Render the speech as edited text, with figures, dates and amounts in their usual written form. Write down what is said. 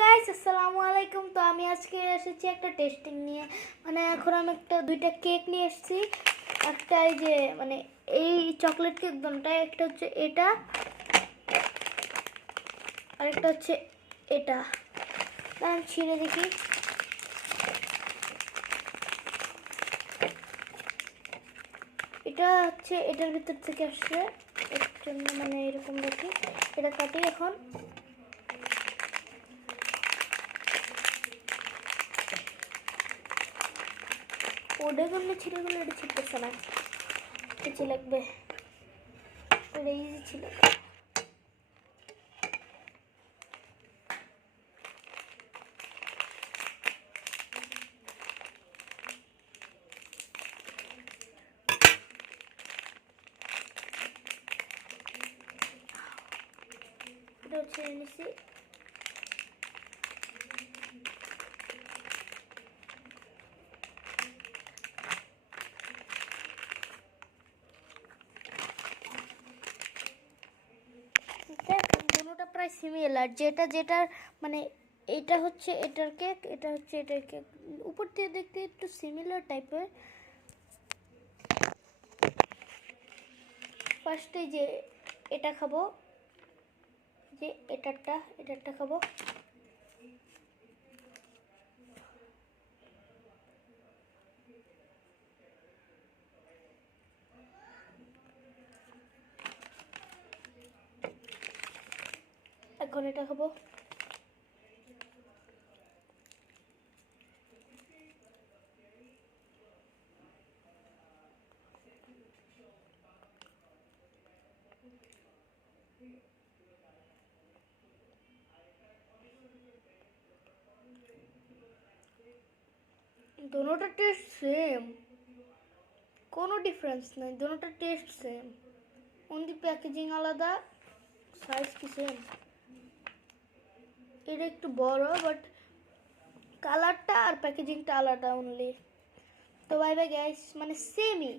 Guys আসসালামু আলাইকুম। তো আমি আজকে এসেছি একটা টেস্টিং নিয়ে, মানে এখন আমি দুইটা কেক নিয়ে এসেছি। একটা এই যে মানে এই চকলেট কেক দুটোটা, একটা হচ্ছে এটা আর একটা হচ্ছে এটা। আমি ছিঁড়ে দেখি। এটা হচ্ছে এটার ভিতর থেকে আসছে, এর জন্য মানে এরকম দেখি। এটা কাটি এখন। ওটা করলে ছিঁড়ে গেলে এটা ছিটতেছে না, কিছু লাগবে। এটা ইজি ছিল। এটা ছেড়ে নিছি। দুটোটা প্রায় সিমিলার, যেটার মানে এটা হচ্ছে এটার কেক, এটা হচ্ছে এটার কেক। উপর থেকে দেখতে একটু সিমিলার টাইপের। ফার্স্টে যে এটা খাবো, যে এটারটা খাবো। এখন এটা খাবো। दोनोटा टेस्ट सेम, কোনো ডিফারেন্স নাই, দুটোটা টেস্ট সেম। ওনলি প্যাকেজিং আলাদা, সাইজ কি সেম। এটা একটু বড়, বাট কালারটা আর প্যাকেজিংটা আলাদা অনলি। তো বাই বাই গাইস, মানে সেমই।